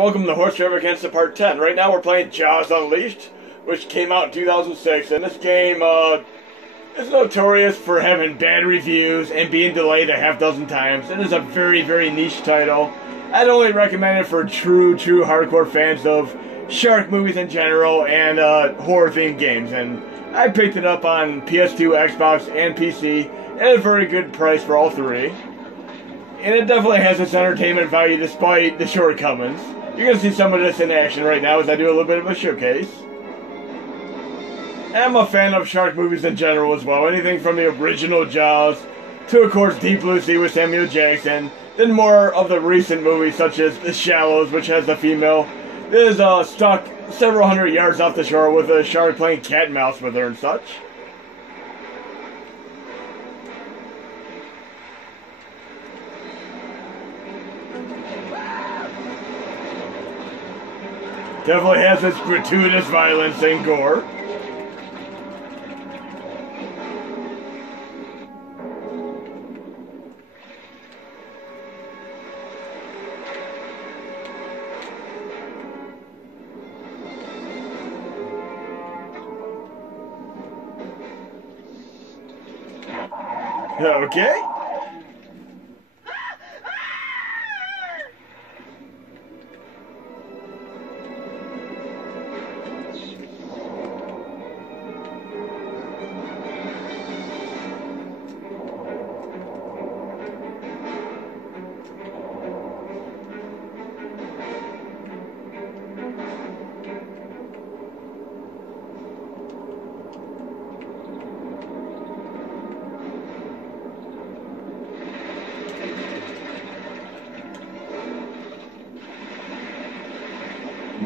and welcome to Stravaganza Part 10. Right now we're playing Jaws Unleashed, which came out in 2006, and this game is notorious for having bad reviews and being delayed a half dozen times. It is a very, very niche title. I'd only recommend it for true hardcore fans of shark movies in general and horror-themed games, and I picked it up on PS2, Xbox, and PC at a very good price for all three. And it definitely has its entertainment value despite the shortcomings. You're going to see some of this in action right now as I do a little bit of a showcase. And I'm a fan of shark movies in general as well. Anything from the original Jaws to, of course, Deep Blue Sea with Samuel Jackson. Then more of the recent movies such as The Shallows, which has a female that is stuck several hundred yards off the shore with a shark playing cat and mouse with her and such. Definitely has its gratuitous violence and gore. Okay.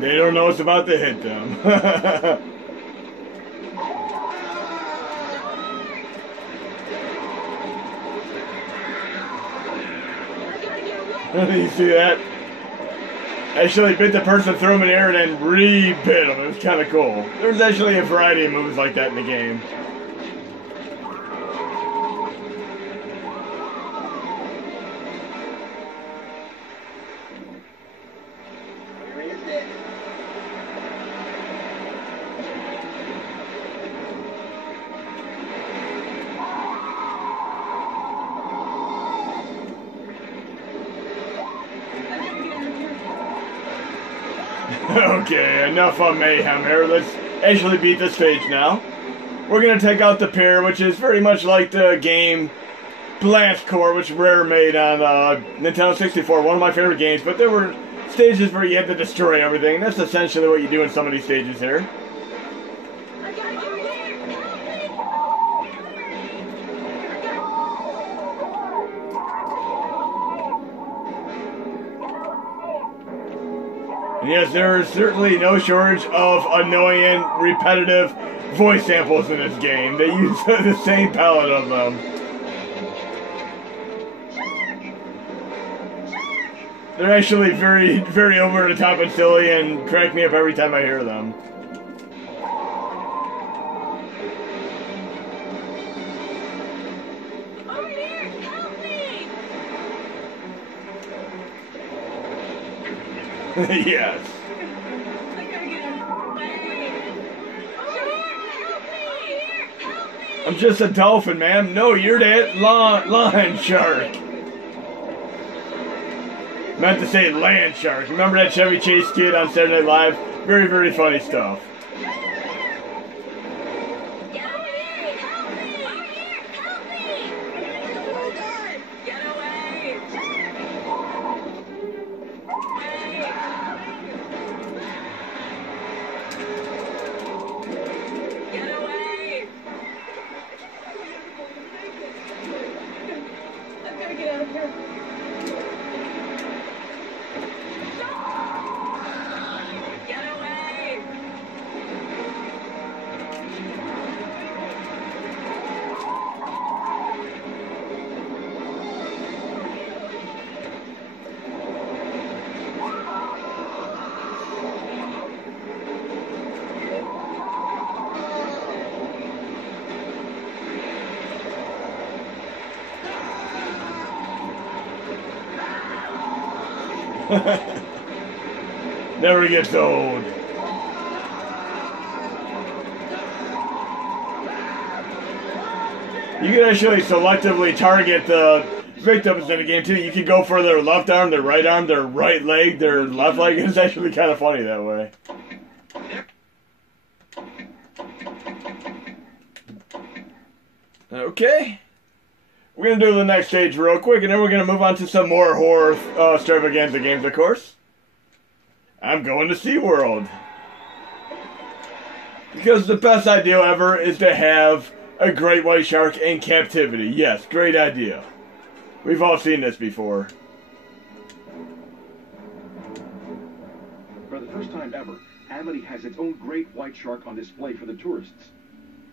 They don't know it's about to hit them. You see that? Actually bit the person, threw him in the air, and then re-bit him. It was kind of cool. There's actually a variety of moves like that in the game. Okay, enough of mayhem here. Let's actually beat the stage now. We're going to take out the pier, which is very much like the game Blast Corps, which Rare made on Nintendo 64. One of my favorite games, but there were stages where you had to destroy everything. That's essentially what you do in some of these stages here. Yes, there is certainly no shortage of annoying, repetitive voice samples in this game. They use the same palette of them. They're actually very, very over the top and silly and crack me up every time I hear them. Over here, help me! Yes. I gotta get away. Help me! I'm just a dolphin, ma'am. No, you're that lion shark. Meant to say land shark. Remember that Chevy Chase kid on Saturday Night Live? Very, very funny stuff. Get over here! Help me! Over here! Help me! Oh God! Get away! Get away! I've got to get out of here. Get away! Never gets old. You can actually selectively target the victims in the game too. You can go for their left arm, their right leg, their left leg. It's actually kind of funny that way. Okay. We're going to do the next stage real quick, and then we're going to move on to some more horror Stravaganza games, of course. I'm going to SeaWorld. Because the best idea ever is to have a great white shark in captivity. Yes, great idea. We've all seen this before. For the first time ever, Amity has its own great white shark on display for the tourists.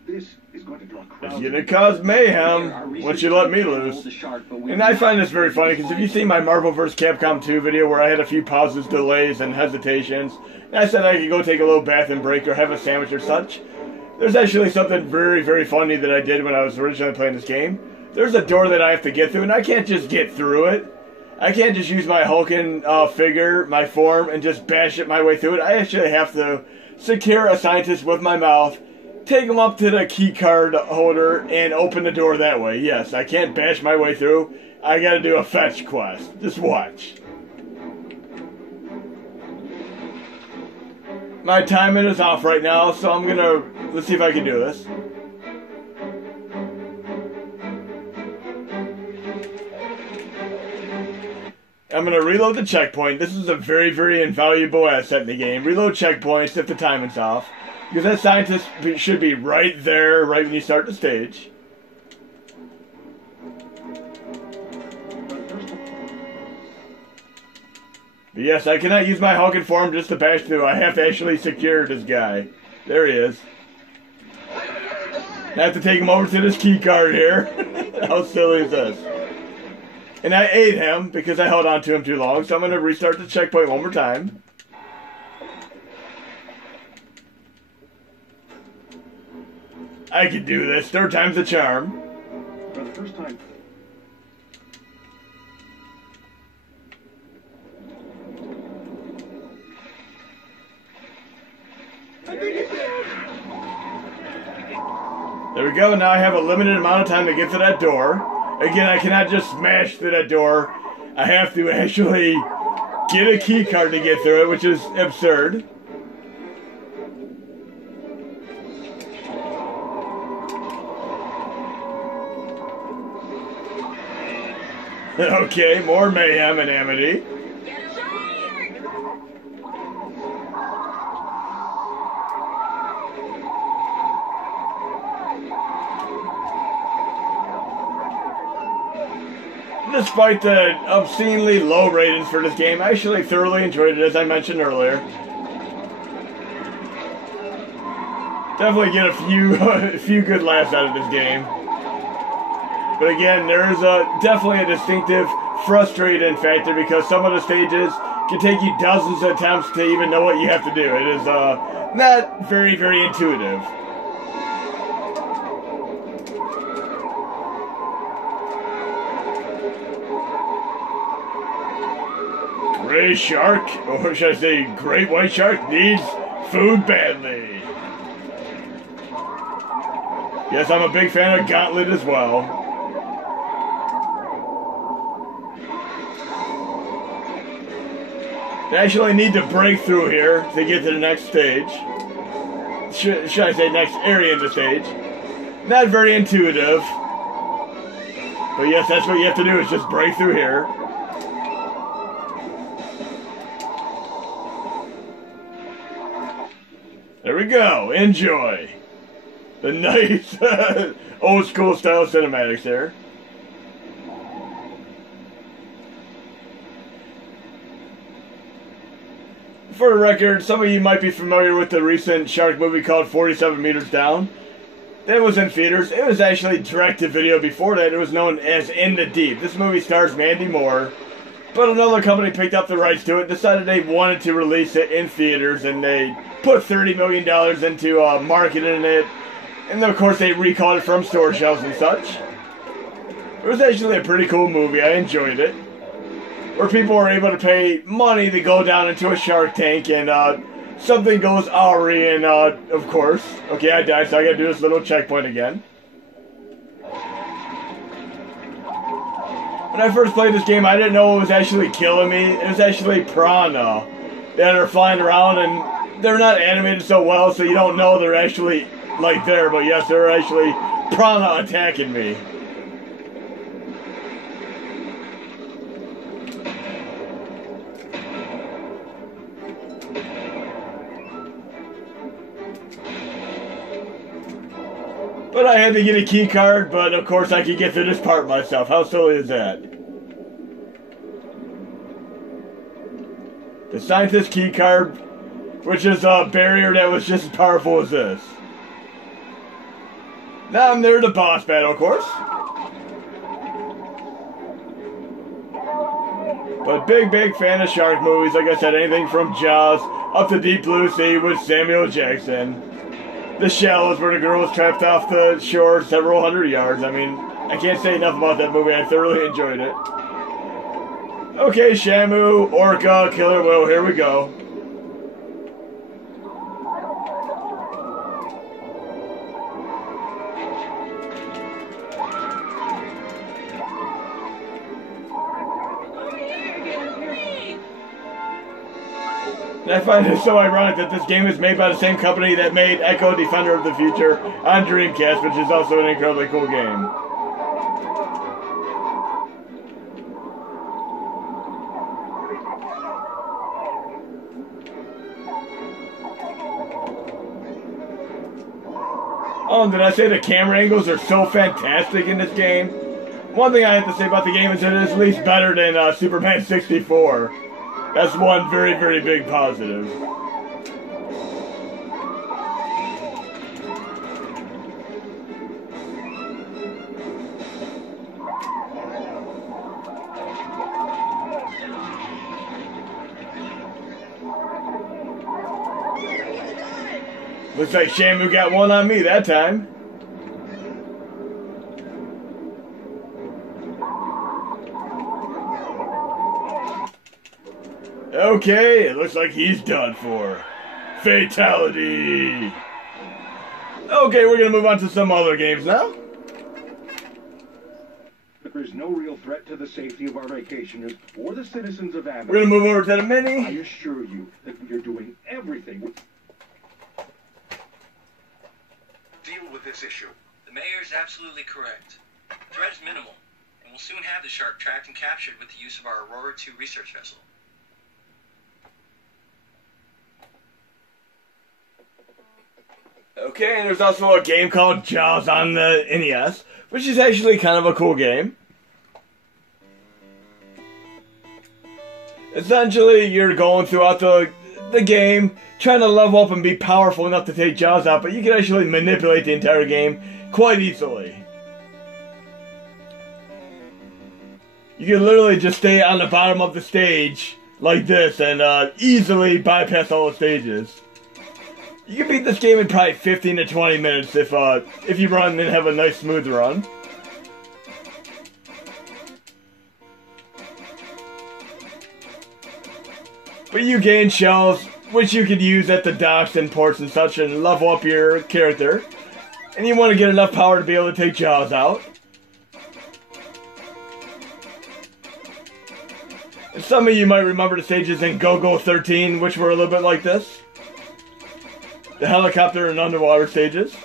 This is going to draw crowds. It's going to cause mayhem once you let me loose. And I find this very funny because if you see my Marvel vs. Capcom 2 video where I had a few pauses, delays, and hesitations, and I said I could go take a little bath and break or have a sandwich or such, there's actually something very, very funny that I did when I was originally playing this game. There's a door that I have to get through, and I can't just get through it. I can't just use my Hulking figure, my form, and just bash it my way through it. I actually have to secure a scientist with my mouth, take him up to the key card holder, and open the door that way. Yes, I can't bash my way through. I gotta do a fetch quest. Just watch. My timing is off right now, so I'm gonna... Let's see if I can do this. I'm going to reload the checkpoint. This is a very, very invaluable asset in the game. Reload checkpoints if the timing's off. Because that scientist should be right there, right when you start the stage. But yes, I cannot use my Hulking form just to bash through. I have to actually secure this guy. There he is. I have to take him over to this key card here. How silly is this? And I ate him because I held on to him too long, so I'm going to restart the checkpoint one more time. I can do this. Third time's the charm. For the first time. There we go. Now I have a limited amount of time to get to that door. Again, I cannot just smash through that door. I have to actually get a key card to get through it, which is absurd. Okay, more mayhem and Amity. Despite the obscenely low ratings for this game, I actually thoroughly enjoyed it, as I mentioned earlier. Definitely get a few good laughs out of this game. But again, there's definitely a distinctive frustrating factor because some of the stages can take you dozens of attempts to even know what you have to do. It is not very, very intuitive. Gray shark, or should I say great white shark, needs food badly. Yes, I'm a big fan of Gauntlet as well. I actually need to break through here to get to the next stage. Should I say next area in the stage. Not very intuitive. But yes, that's what you have to do, is just break through here. There we go. Enjoy. The nice old school style cinematics there. For the record, some of you might be familiar with the recent shark movie called 47 Meters Down. That was in theaters. It was actually direct-to-video before that. It was known as In the Deep. This movie stars Mandy Moore. But another company picked up the rights to it, decided they wanted to release it in theaters, and they put $30 million into marketing it. And of course they recalled it from store shelves and such. It was actually a pretty cool movie. I enjoyed it. where people are able to pay money to go down into a shark tank and something goes awry and of course, okay, I died, so I gotta do this little checkpoint again. When I first played this game, I didn't know it was actually killing me. It was actually piranha that are flying around, and they're not animated so well, so you don't know they're actually like there, but yes, they're actually piranha attacking me. But I had to get a key card, but of course I could get through this part myself. How silly is that? The scientist key card, which is a barrier that was just as powerful as this. Now I'm near the boss battle, of course. But big fan of shark movies. Like I said, anything from Jaws up to Deep Blue Sea with Samuel Jackson. The Shallows, where the girl was trapped off the shore several hundred yards. I mean, I can't say enough about that movie. I thoroughly enjoyed it. Okay, Shamu, Orca, Killer Whale, here we go. And I find it so ironic that this game is made by the same company that made Echo Defender of the Future on Dreamcast, which is also an incredibly cool game. Did I say the camera angles are so fantastic in this game? One thing I have to say about the game is that it is at least better than Superman 64. That's one very big positive. Looks like Shamu got one on me that time. Okay, it looks like he's done for. Fatality! Okay, we're gonna move on to some other games now. There's no real threat to the safety of our vacationers or the citizens of Abbott. We're gonna move over to the Mini. I assure you that we are doing everything. Deal with this issue. The mayor is absolutely correct. Threat is minimal, and we'll soon have the shark tracked and captured with the use of our Aurora 2 research vessel. Okay, and there's also a game called Jaws on the NES, which is actually kind of a cool game. Essentially, you're going throughout the game, trying to level up and be powerful enough to take Jaws out, but you can actually manipulate the entire game quite easily. You can literally just stay on the bottom of the stage like this and easily bypass all the stages. You can beat this game in probably 15 to 20 minutes if you run and have a nice smooth run. But you gain shells, which you could use at the docks and ports and such and level up your character. And you want to get enough power to be able to take Jaws out. And some of you might remember the stages in Go-Go 13, which were a little bit like this. The helicopter and underwater stages.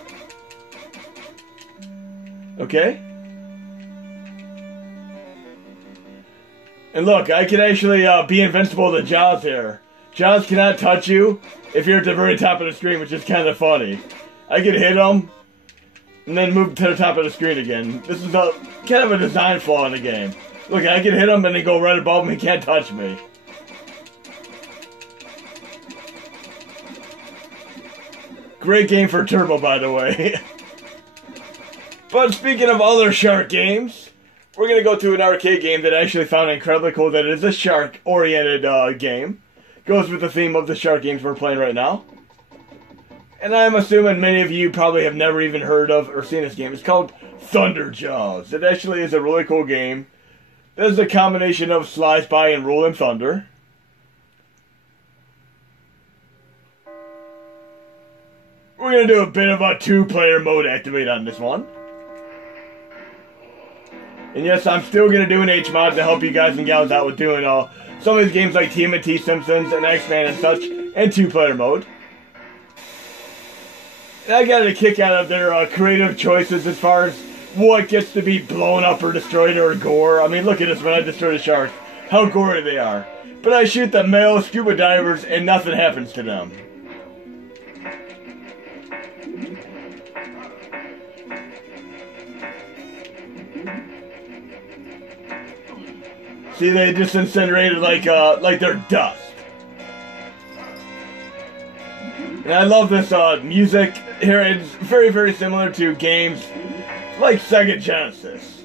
Okay. And look, I can actually be invincible to Jaws here. Jaws cannot touch you if you're at the very top of the screen, which is kind of funny. I can hit him and then move to the top of the screen again. This is kind of a design flaw in the game. Look, I can hit him and then go right above him. He can't touch me. Great game for Turbo, by the way. But speaking of other shark games, we're going to go to an arcade game that I actually found incredibly cool. That is a shark-oriented game. Goes with the theme of the shark games we're playing right now. And I'm assuming many of you probably have never even heard of or seen this game. It's called Thunder Jaws. It actually is a really cool game. This is a combination of Sly Spy and Rolling Thunder. We're going to do a bit of a 2-player mode activate on this one. And yes, I'm still going to do an HMod to help you guys and gals out with doing some of these games like TMNT Simpsons and X-Men and such, and 2-player mode. And I got a kick out of their creative choices as far as what gets to be blown up or destroyed or gore. I mean, look at this when I destroy the sharks, how gory they are. But I shoot the male scuba divers and nothing happens to them. See, they just incinerated like they're dust. And I love this music here. It's very, very similar to games like Sega Genesis.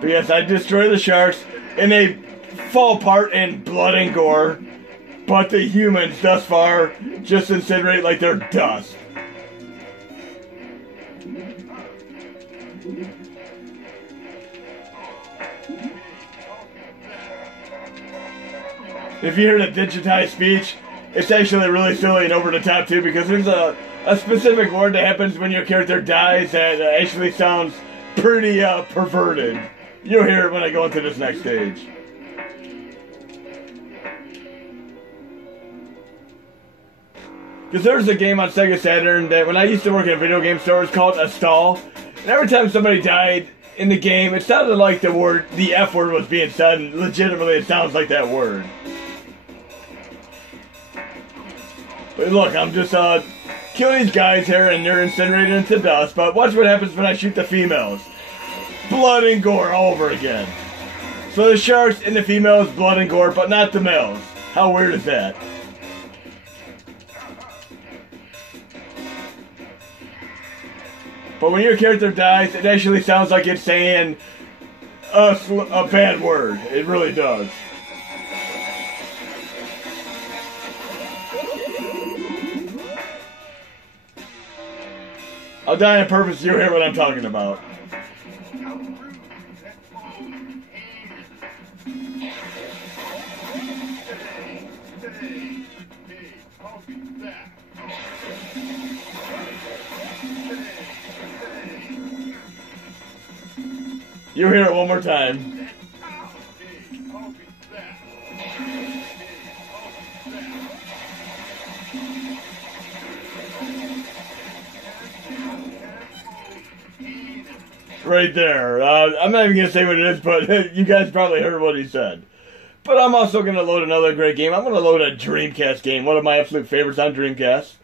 But yes, I destroy the sharks, and they fall apart in blood and gore. But the humans, thus far, just incinerate like they're dust. If you hear the digitized speech, it's actually really silly and over the top too, because there's a specific word that happens when your character dies that actually sounds pretty perverted. You'll hear it when I go into this next stage. Because there's a game on Sega Saturn that when I used to work at a video game store, it's called A Stall. And every time somebody died in the game, it sounded like the F word was being said, and legitimately it sounds like that word. But look, I'm just killing these guys here and they're incinerated into dust, but watch what happens when I shoot the females. Blood and gore all over again. So the sharks and the females, blood and gore, but not the males. How weird is that? But when your character dies, it actually sounds like it's saying a bad word. It really does. I'll die on purpose so you'll hear what I'm talking about. You'll hear it one more time. Right there. I'm not even going to say what it is, but you guys probably heard what he said. But I'm also going to load another great game. I'm going to load a Dreamcast game, one of my absolute favorites on Dreamcast.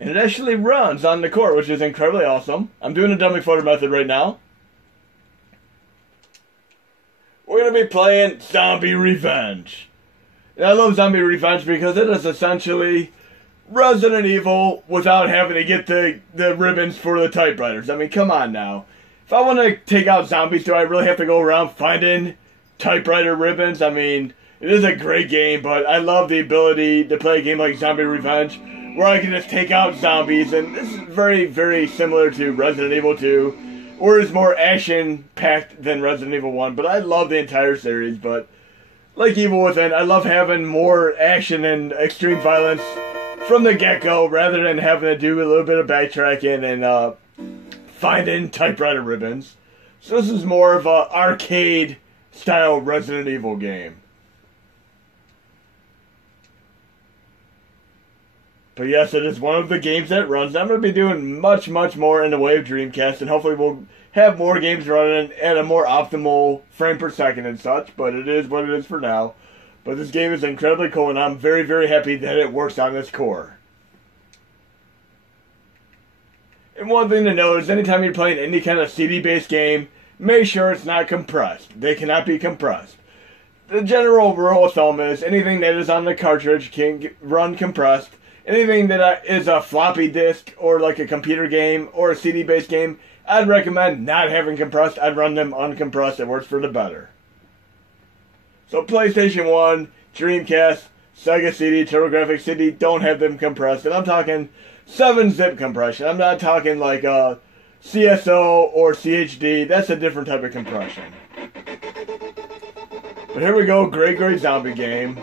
And it actually runs on the core, which is incredibly awesome. I'm doing a dummy photo method right now. We're going to be playing Zombie Revenge. And I love Zombie Revenge because it is essentially Resident Evil without having to get the ribbons for the typewriters. I mean, come on now. If I want to take out zombies, do I really have to go around finding typewriter ribbons? I mean, it is a great game, but I love the ability to play a game like Zombie Revenge, where I can just take out zombies, and this is very, very similar to Resident Evil 2, or is more action-packed than Resident Evil 1, but I love the entire series, but like Evil Within, I love having more action and extreme violence from the get-go, rather than having to do a little bit of backtracking and finding typewriter ribbons. So this is more of an arcade-style Resident Evil game. But yes, it is one of the games that runs. I'm going to be doing much, much more in the way of Dreamcast, and hopefully we'll have more games running at a more optimal frame per second and such, but it is what it is for now. But this game is incredibly cool, and I'm very, very happy that it works on this core. And one thing to note is anytime you're playing any kind of CD-based game, make sure it's not compressed. They cannot be compressed. The general rule of thumb is anything that is on the cartridge can run compressed. Anything that is a floppy disk or like a computer game or a CD-based game, I'd recommend not having compressed. I'd run them uncompressed. It works for the better. So PlayStation 1, Dreamcast, Sega CD, TurboGrafx CD don't have them compressed. And I'm talking 7-zip compression. I'm not talking like CSO or CHD. That's a different type of compression. But here we go, great zombie game.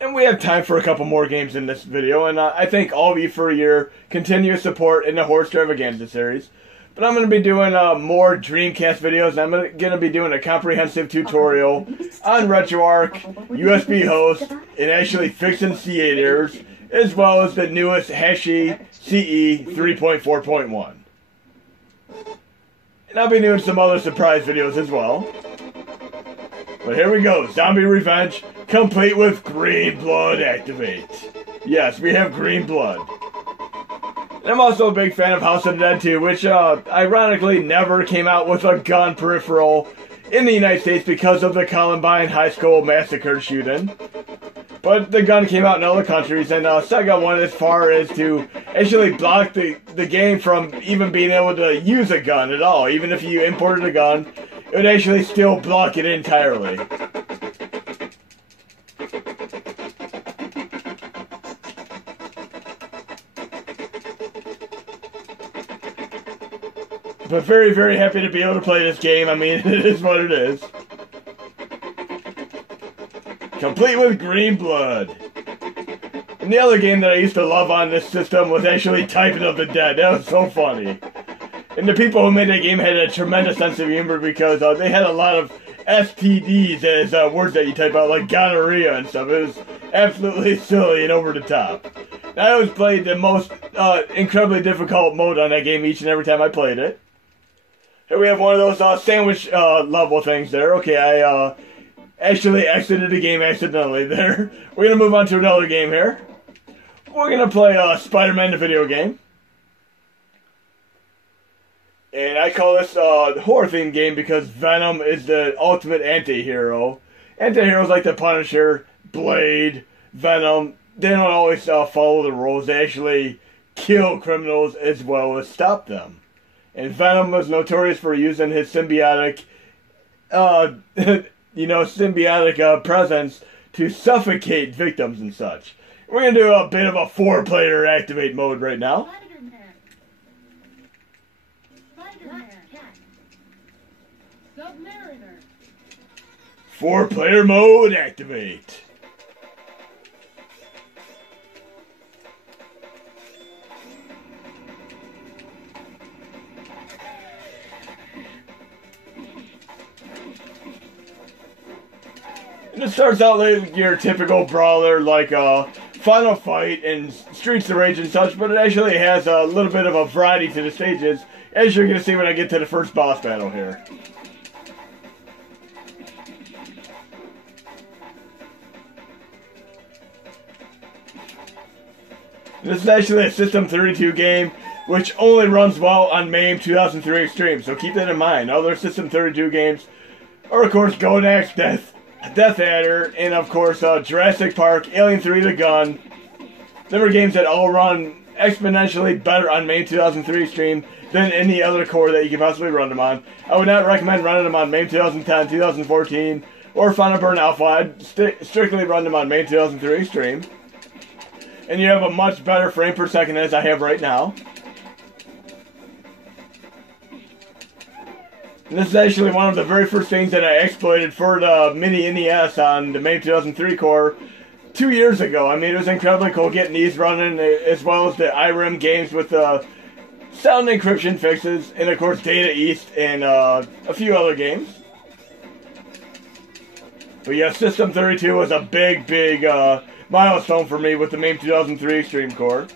And we have time for a couple more games in this video, and I thank all of you for your continuous support in the Horse Stravaganza series. But I'm going to be doing more Dreamcast videos, and I'm going to be doing a comprehensive tutorial on RetroArch, USB host, and actually fixing C8 errors, as well as the newest Hashi CE 3.4.1. And I'll be doing some other surprise videos as well. But here we go, Zombie Revenge, complete with green blood activate. Yes, we have green blood. And I'm also a big fan of House of the Dead 2, which ironically never came out with a gun peripheral in the United States because of the Columbine High School massacre shooting. But the gun came out in other countries, and Sega went as far as to actually block the game from even being able to use a gun at all. Even if you imported a gun, it would actually still block it entirely. But very, very happy to be able to play this game. I mean, it is what it is. Complete with green blood. And the other game that I used to love on this system was actually Typing of the Dead. That was so funny. And the people who made that game had a tremendous sense of humor because they had a lot of STDs as words that you type out, like gonorrhea and stuff. It was absolutely silly and over the top. And I always played the most incredibly difficult mode on that game each and every time I played it. Here we have one of those sandwich level things there. Okay, I actually exited the game accidentally there. We're going to move on to another game here. We're going to play Spider-Man the video game. And I call this the horror-themed game because Venom is the ultimate anti-hero. Anti-heroes like the Punisher, Blade, Venom, they don't always follow the rules. They actually kill criminals as well as stop them. And Venom was notorious for using his symbiotic, symbiotic presence to suffocate victims and such. We're going to do a bit of a 4-player activate mode right now. Spider-Man. Submariner. 4-player mode activate. And it starts out like your typical brawler like Final Fight and Streets of Rage and such, but it actually has a little bit of a variety to the stages, as you're going to see when I get to the first boss battle here. This is actually a System 32 game, which only runs well on MAME 2003 Extreme, so keep that in mind. Other System 32 games are, of course, Gonax, Death Adder, and of course Jurassic Park, Alien 3 The Gun. Them are games that all run exponentially better on MAME 2003 Extreme than any other core that you can possibly run them on. I would not recommend running them on MAME 2010, 2014, or Final Burn Alpha. I'd strictly run them on MAME 2003 Extreme. And you have a much better frame per second as I have right now. And this is actually one of the very first things that I exploited for the Mini NES on the MAME 2003 core 2 years ago. I mean, it was incredibly cool getting these running, as well as the IRIM games with sound encryption fixes, and of course Data East and a few other games. But yeah, System 32 was a big milestone for me with the MAME 2003 Extreme core.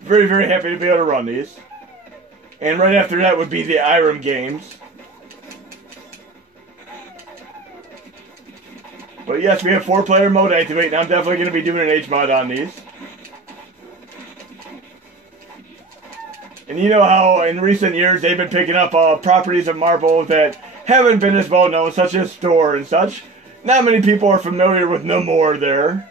Very, very happy to be able to run these. And right after that would be the IRIM games. But yes, we have 4-player mode activate, and I'm definitely going to be doing an H-mod on these. And you know how in recent years they've been picking up properties of Marvel that haven't been as well known, such as Store and such. Not many people are familiar with No More there.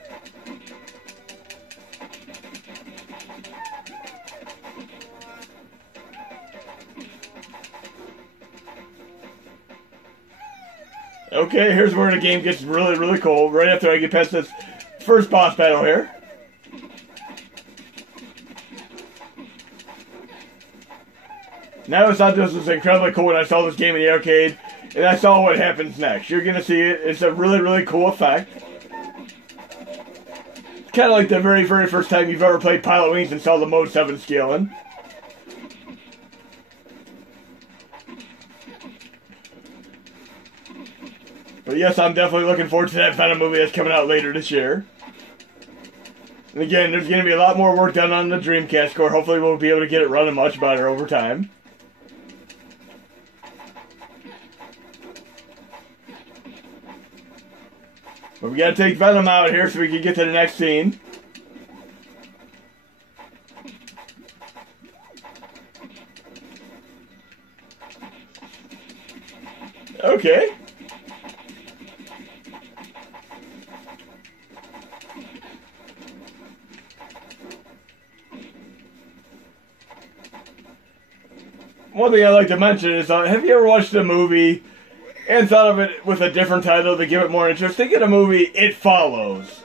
Okay, here's where the game gets really, really cool. Right after I get past this first boss battle here. Now, I always thought this was incredibly cool when I saw this game in the arcade, and I saw what happens next. You're going to see it. It's a really, really cool effect. Kind of like the very, very first time you've ever played Pilot Wings and saw the Mode 7 scaling. But yes, I'm definitely looking forward to that Venom movie that's coming out later this year. And again, there's going to be a lot more work done on the Dreamcast core. Hopefully we'll be able to get it running much better over time. But we gotta take Venom out here so we can get to the next scene. Okay. One thing I'd like to mention is, have you ever watched a movie and thought of it with a different title to give it more interest? Think of the movie It Follows.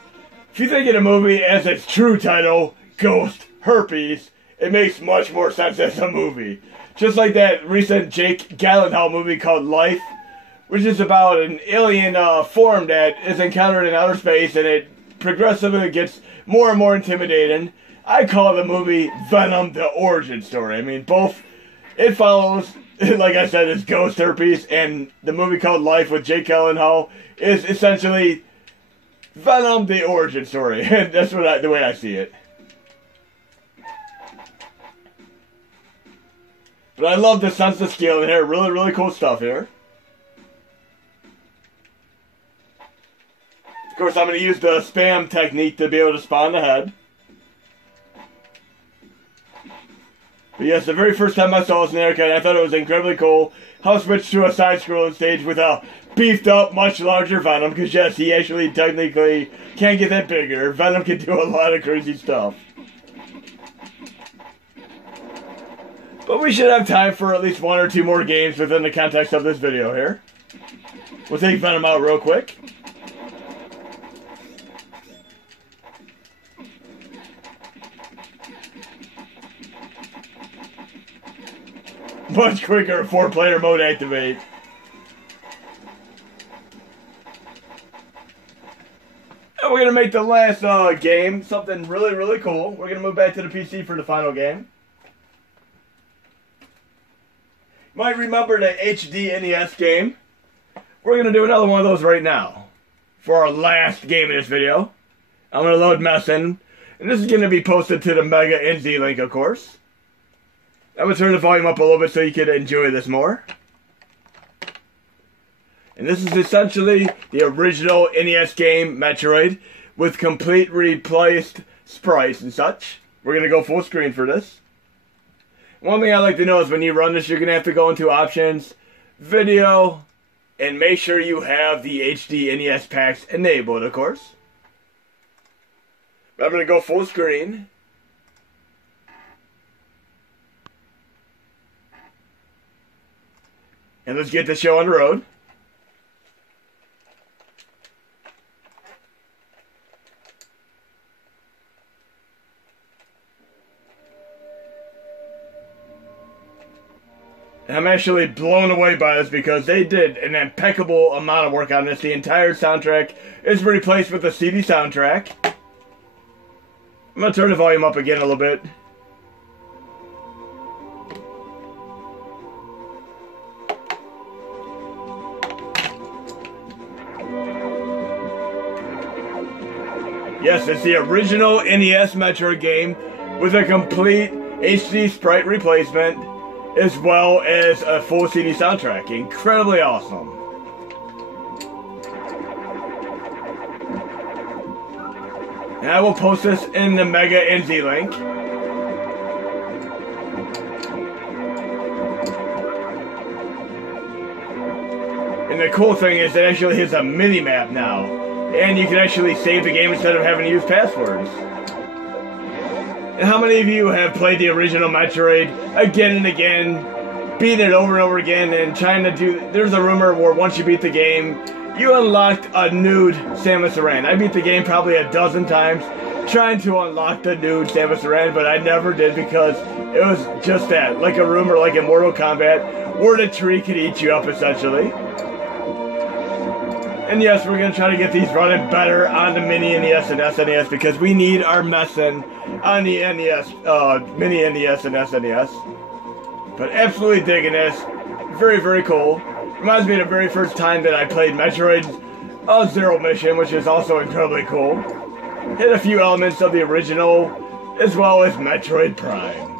If you think of the movie as its true title, Ghost Herpes, it makes much more sense as a movie. Just like that recent Jake Gyllenhaal movie called Life, which is about an alien form that is encountered in outer space, and it progressively gets more and more intimidating. I call the movie Venom the origin story. I mean, both It Follows, like I said, is Ghost Herpes, and the movie called Life with Jake Gyllenhaal is essentially Venom the origin story. And that's the way I see it. But I love the sense of scale in here. Really, really cool stuff here. Of course, I'm going to use the spam technique to be able to spawn the head. But yes, the very first time I saw this in the arcade, I thought it was incredibly cool how it switched to a side-scrolling stage with a beefed-up, much larger Venom. Because yes, he actually technically can't get that bigger. Venom can do a lot of crazy stuff. But we should have time for at least one or two more games within the context of this video here. We'll take Venom out real quick. Much quicker 4-player mode activate. And we're going to make the last game something really, really cool. We're going to move back to the PC for the final game. You might remember the HD NES game. We're going to do another one of those right now for our last game in this video. I'm going to load Mess in, and this is going to be posted to the Mega NZ link, of course. I'm going to turn the volume up a little bit so you can enjoy this more. And this is essentially the original NES game, Metroid, with complete replaced sprites and such. We're going to go full screen for this. One thing I like to know is when you run this, you're going to have to go into Options, Video, and make sure you have the HD NES packs enabled, of course. I'm going to go full screen. And let's get the show on the road. And I'm actually blown away by this because they did an impeccable amount of work on this. The entire soundtrack is replaced with a CD soundtrack. I'm going to turn the volume up again a little bit. Yes, it's the original NES Metroid game with a complete HD sprite replacement as well as a full CD soundtrack. Incredibly awesome. And I will post this in the Mega NZ link. And the cool thing is it actually has a mini-map now. And you can actually save the game instead of having to use passwords. And how many of you have played the original Metroid again and again, beating it over and over again, and trying to do... There's a rumor where once you beat the game, you unlocked a nude Samus Aran. I beat the game probably a dozen times trying to unlock the nude Samus Aran, but I never did because it was just that, like a rumor, like in Mortal Kombat, where the tree could eat you up essentially. And yes, we're going to try to get these running better on the Mini NES and SNES because we need our messing on the NES, Mini NES and SNES. But absolutely digging this. Very, very cool. Reminds me of the very first time that I played Metroid Zero Mission, which is also incredibly cool. Hit a few elements of the original, as well as Metroid Prime.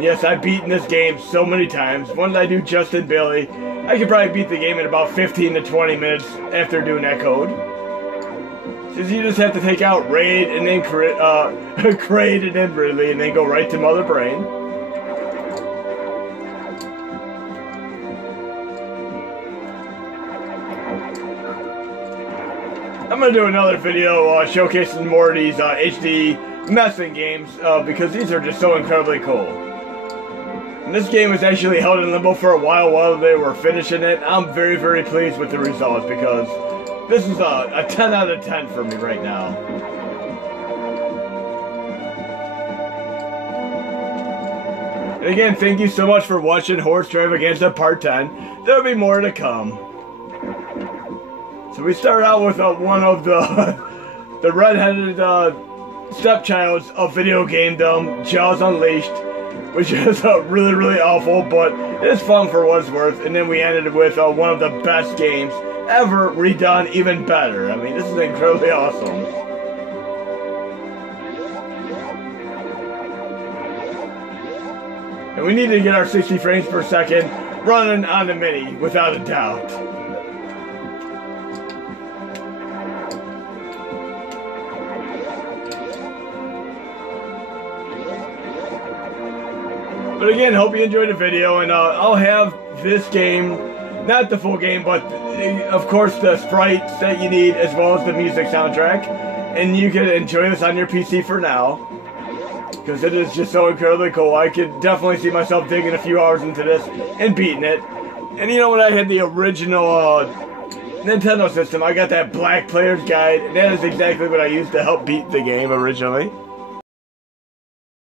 Yes, I've beaten this game so many times. Once I do Justin Bailey, I could probably beat the game in about 15 to 20 minutes after doing that code. Since you just have to take out Raid and then Kraid and then Ridley and then go right to Mother Brain. I'm going to do another video showcasing more of these HD messing games because these are just so incredibly cool. And this game was actually held in limbo for a while they were finishing it. I'm very, very pleased with the results because this is a 10 out of 10 for me right now. And again, thank you so much for watching Horde Stravaganza Part 10. There'll be more to come. So we start out with one of the redheaded stepchilds of video gamedom, Jaws Unleashed, which is really, really awful, but it's fun for what it's worth. And then we ended with one of the best games ever redone even better. I mean, this is incredibly awesome. And we need to get our 60 frames per second running on the Mini, without a doubt. But again, hope you enjoyed the video, and I'll have this game, not the full game, but of course the sprites that you need, as well as the music soundtrack, and you can enjoy this on your PC for now, because it is just so incredibly cool. I could definitely see myself digging a few hours into this and beating it. And you know, when I had the original Nintendo system, I got that Black Player's Guide, and that is exactly what I used to help beat the game originally.